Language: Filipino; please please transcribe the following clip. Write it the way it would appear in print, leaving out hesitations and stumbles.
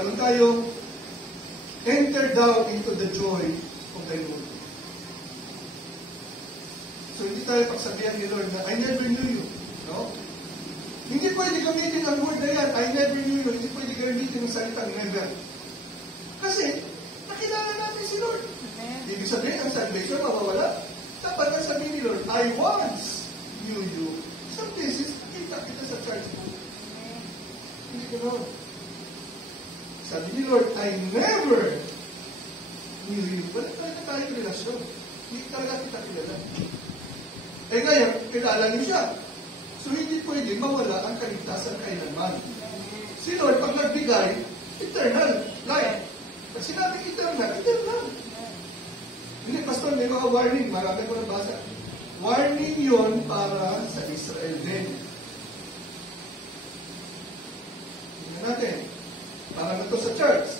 Talon tayo, enter thou into the joy of thy Lord. So hindi tayo pagsabihan ni Lord na, I never knew you. No? Hindi pwede gamitin ang word na yan, I never knew you. Hindi pwede gamitin ang salitang never. Kasi, nakilala natin si Lord. Ibig sabihin, ang salvation mawawala. Dapat ang sabihin ni Lord, I once knew you. Some cases, nakita kita sa church mo. Hindi ko naman. Sabi ni Lord, I never knew you. Wala talaga tayong relasyon. Hindi talaga kita kilala. Eh ngayon, kilala niyo siya. So hindi pwede mawala ang kaligtasan kailanman. Si Lord, pag nagbigay, eternal life. Pag sinabing eternal, eternal. Hindi, Pastor, may mga warning. Marami ko nabasa. Warning yon para sa Israel din. Tingnan natin. Para na to sa church.